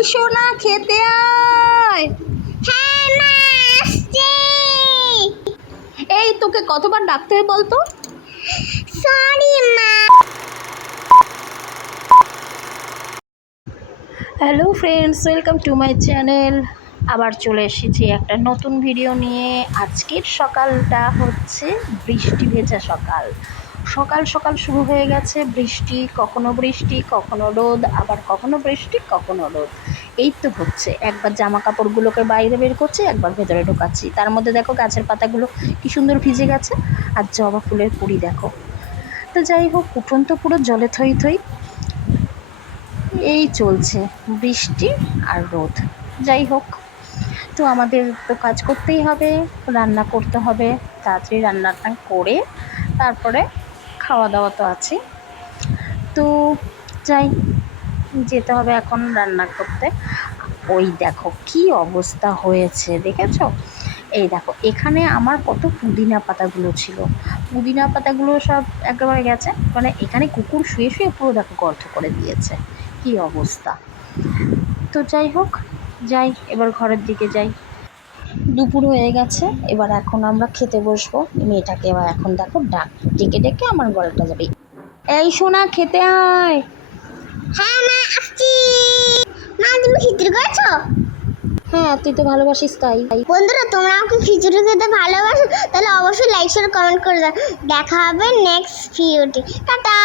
এই সোনা খেতে আয়। হ্যাঁ মা আসছি। এই তোকে কতবার ডাকতে হয় বলতো? সরি মা। Hello friends, welcome to my channel. আবার চলে এসেছি একটা নতুন ভিডিও নিয়ে। আজকের সকালটা হচ্ছে বৃষ্টি ভেজা সকাল। সকাল সকাল শুরু হয়ে গেছে বৃষ্টি, কখনো রোদ, আবার কখনো বৃষ্টি কখনো রোদ। এই তো হচ্ছে, একবার জামা কাপড়গুলোকে বাইরে বের করছি, একবার ভেতরে ঢোকাচ্ছি। তার মধ্যে দেখো গাছের পাতাগুলো কি সুন্দর ভিজে গেছে, আর জবা ফুলের কুড়ি দেখো। তো যাই হোক, উঠোন তো পুরো জলে থই থই। এই চলছে বৃষ্টি আর রোদ। যাই হোক, তো আমাদের তো কাজ করতেই হবে, রান্না করতে হবে। তাড়াতাড়ি রান্নাটা করে তারপরে খাওয়া দাওয়া তো আছে। তো যাই, যেতে হবে এখন রান্না করতে। ওই দেখো কি অবস্থা হয়েছে, দেখেছো? এই দেখো, এখানে আমার কত পুদিনা পাতাগুলো ছিল, পুদিনা পাতাগুলো সব একেবারে গেছে। মানে এখানে কুকুর শুয়ে শুয়ে পুরো দেখো গর্ত করে দিয়েছে, কি অবস্থা। তো যাই হোক, যাই এবার ঘরের দিকে যাই। দুপুর হয়ে গেছে, এবার এখন আমরা খেতে বসবো। মেয়েটাকে এবার এখন দেখো ডেকে ডেকে আমার গলাটা যাবে। এই সোনা খেতে আয়। হ্যাঁ মা আসছি। মা তুমি খিচুড়ি করেছো? হ্যাঁ, তুই তো ভালোবাসিস তাই। বন্ধুরা তোমরা আমাকে খিচুড়ি খেতে ভালোবাসো, তাহলে অবশ্যই লাইক শেয়ার কমেন্ট করে দাও। দেখা হবে নেক্সট ভিডিওতে। টাটা।